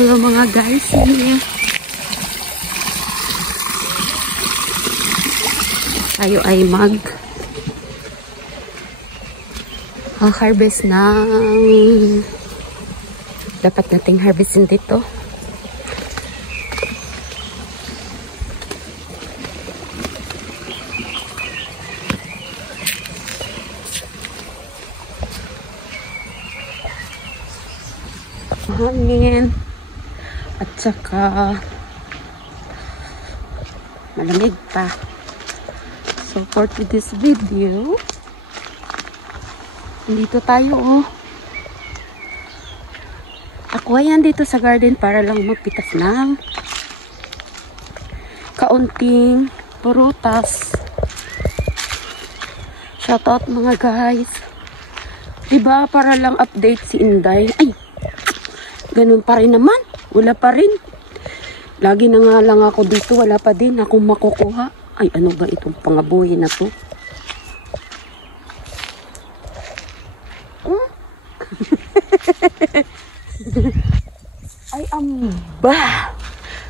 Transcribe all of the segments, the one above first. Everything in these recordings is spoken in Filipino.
Hello mga guys. Tayo ay harvest ng dapat nating harvestin dito. Hangin at saka malamig pa. So for this video, dito tayo ako ayan dito sa garden para lang magpitas ng kaunting prutas. Shoutout mga guys, diba para lang update si Inday. Ay, ganun pa rin naman. Wala pa rin. Lagi na nga lang ako dito. Wala pa din akong makukuha. Ay, ano ba itong pangabuhi na to? Ay, amba.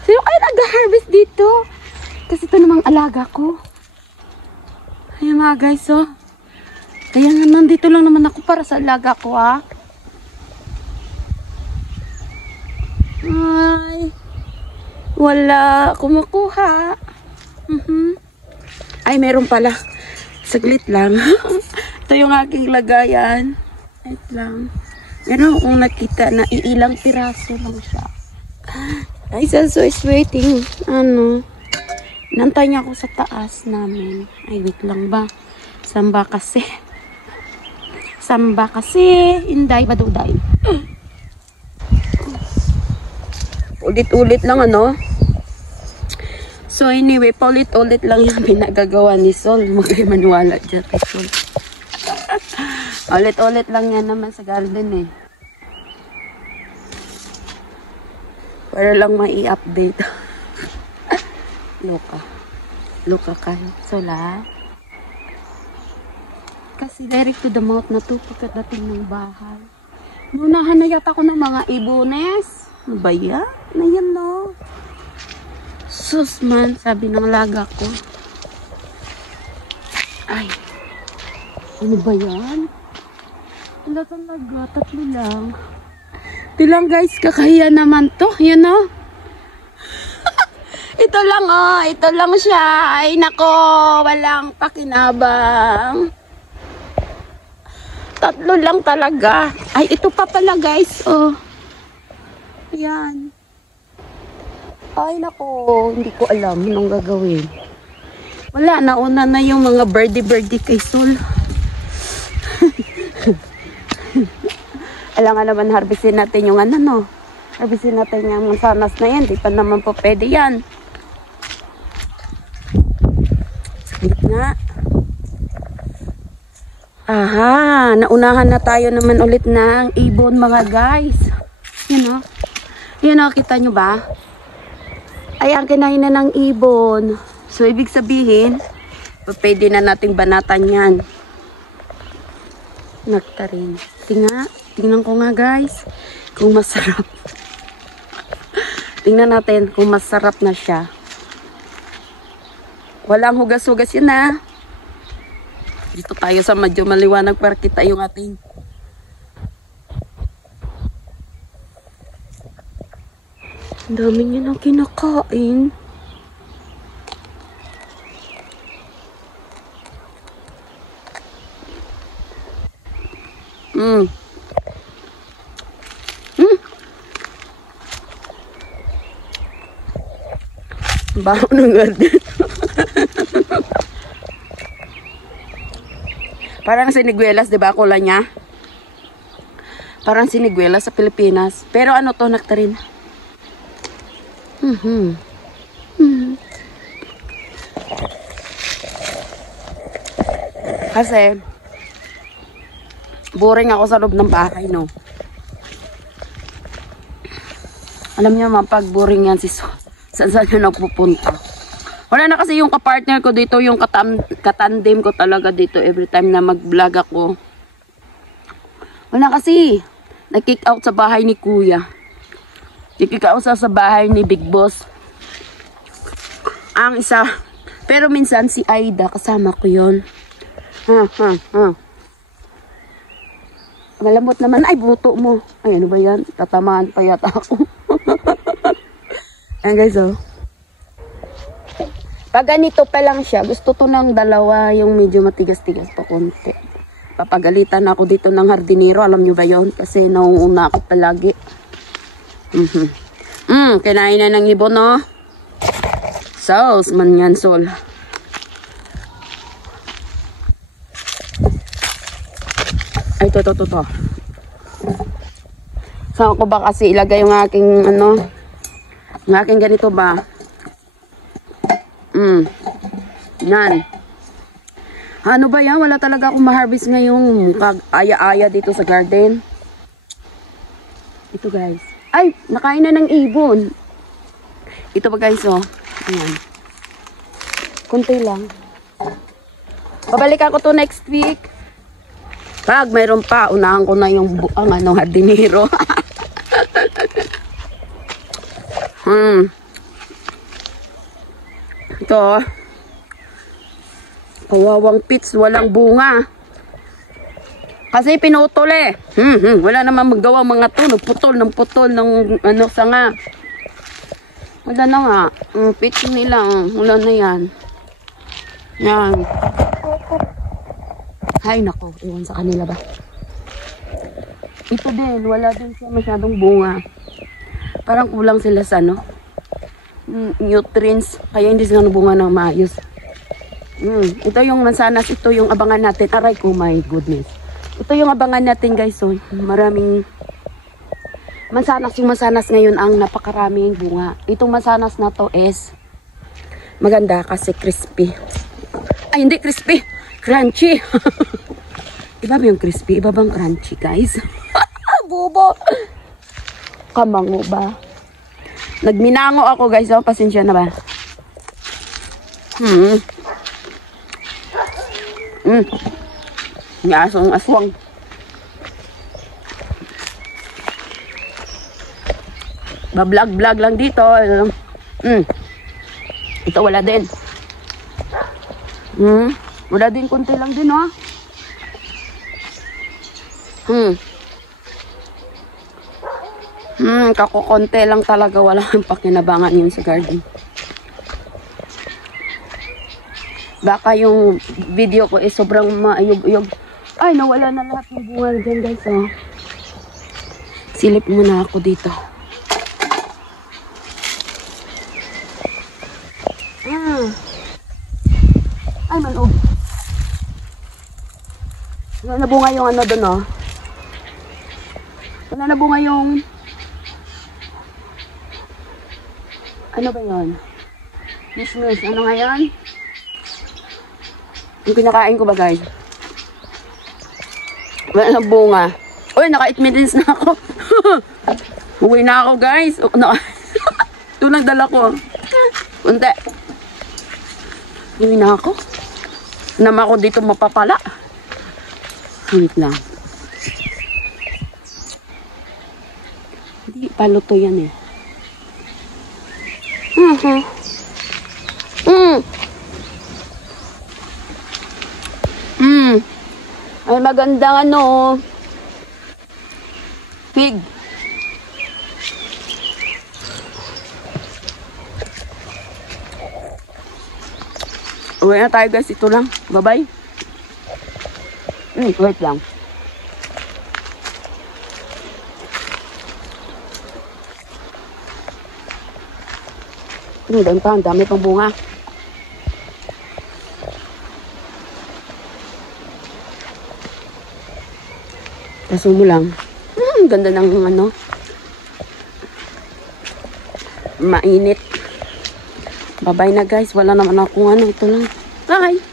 Sino kayo nag-harvest dito? Kasi ito namang alaga ko. Ay, mga guys, oh. Kaya nga nandito lang naman ako para sa alaga ko, ah. Ay, wala kumukuha. Ay, meron pala. Saglit lang. Ito yung aking lagayan. Wait lang. Meron akong nakita na iilang piraso lang siya. Ay, so is waiting. Ano? Nantay niya ako sa taas namin. Ay, wait lang ba? Samba kasi. Samba kasi. Inday, baduday. Ulit-ulit lang ano. So anyway, paulit-ulit lang yung pinagagawa ni Sol. Huwag kayo maniwala dyan kay Sol. Ulit-ulit lang yan naman sa garden eh. Para lang mai-update. Loka kayo. Sol ah. Kasi direct to the mouth na to pagkadating ng bahay. Nunahan na yata ko ng mga ibones. Ano ba yan? Na yan no. Sus man, sabi ng laga ko. Ay. Ano ba yan? Wala talaga, tatlo lang. Ito lang guys, kakahiya naman to. Yan o. Ito lang oh, ito lang siya. Ay nako, walang pakinabang. Tatlo lang talaga. Ay, ito pa pala guys, oh. Yan. Ay, nako. Hindi ko alam anong gagawin. Wala, nauna na yung mga birdie kay Sol. Alam nga naman, harvestin natin yung ano, no? Harvestin natin yung mansanas na yan. Di pa naman po pwede yan. Saglit nga. Aha, naunahan na tayo naman ulit ng ibon mga guys. Yan o. Yan o, kita nyo ba? Ay, ang kinain na ng ibon. So, ibig sabihin, pwede na nating banatan yan. Nectarine. Tingnan ko nga guys, kung masarap. Tingnan natin kung masarap na siya. Walang hugas-hugas yun ha. Dito tayo sa medyo maliwanag para kita yung ating ang dami niya nang kinakain. Baho ng garden. Parang siniguelas, 'di ba? Kulay niya. Parang siniguelas sa Pilipinas. Pero ano to, nectarine? Kasi boring ako sa loob ng bahay, no. Alam niyo naman, pag boring yan si saan na nagpupunta. Wala na kasi yung kapartner ko dito, yung katandem ko talaga dito every time na mag-vlog ako. Wala kasi. Nag-kick out sa bahay ni Kuya. Ikikausa sa bahay ni Big Boss. Ang isa. Pero minsan si Aida, kasama ko yun. Malamot naman. Ay, buto mo. Ay, ano ba yan? Tatamaan pa yata ako. Ayan guys, oh. Pag ganito pa lang siya, gusto to ng dalawa, yung medyo matigas-tigas pa konti. Papagalitan ako dito ng hardinero, alam nyo ba yun? Kasi nauuna ako palagi. Kinain na ng ibon, no? Sauce, man yan, sol. Ay, to. Saan ko ba kasi ilagay yung aking, ano, yung aking ganito ba? Yan. Ano ba yan? Wala talaga akong ma-harvest ngayong aya-aya dito sa garden. Ito guys. Ay, nakain na ng ibon. Ito ba guys, oh. Ayan. Kunti lang. Babalikan ko to next week. Pag mayroon pa, unahan ko na yung hardinero. Ito. Kawawang pits, walang bunga. Kasi pinutol eh. Wala naman magawa mga to. Putol ng ano sanga. Wala na nga. Pits nila. Wala na yan. Yan. Ay nako. Iwan sa kanila ba? Ito din. Wala din siya masyadong bunga. Parang kulang sila sa ano. Nutrients. Kaya hindi sila bunga ng maayos. Ito yung mansanas, ito yung abangan natin. Aray ko, my goodness. Ito yung abangan natin guys. So, maraming mansanas. Yung mansanas ngayon ang napakaraming bunga. Itong mansanas na to is maganda kasi crispy. Ay, hindi crispy. Crunchy. Iba ba yung crispy? Iba bang crunchy guys? Bubo. Kamango ba? Nagminango ako guys. Oh, pasensya na ba? Yung aswang. Ba-vlog lang dito. Ito wala din. Wala din, konti lang din, oh. Kakukonte lang talaga. Wala kang pakinabangan yun sa garden. Baka yung video ko is sobrang maayog-ayog. Ay, nawala na lahat ng bunga dyan guys. Oh. Silip muna ako dito. Ay, manog. Wala na bunga yung ano doon, oh. Wala na bunga yung... Ano ba yun? Miss. Ano nga yan? Yung pinakain ko ba guys? Wala na bunga. Uy, naka 8 minutes na ako. Uwi na ako guys. Ito lang dala ko. Kunti. Uwi na ako. Naman ako dito mapapala. Wait lang. Hindi paluto yan eh. Ay magandang ano. Pig. Uwi na tayo guys. Ito lang. Bye-bye. Wait lang. Doon pa. Ang dami pang bunga. Kaso mo lang. Ganda ng ano. Mainit. Bye-bye na guys. Wala naman akong ano. Ito lang. Bye!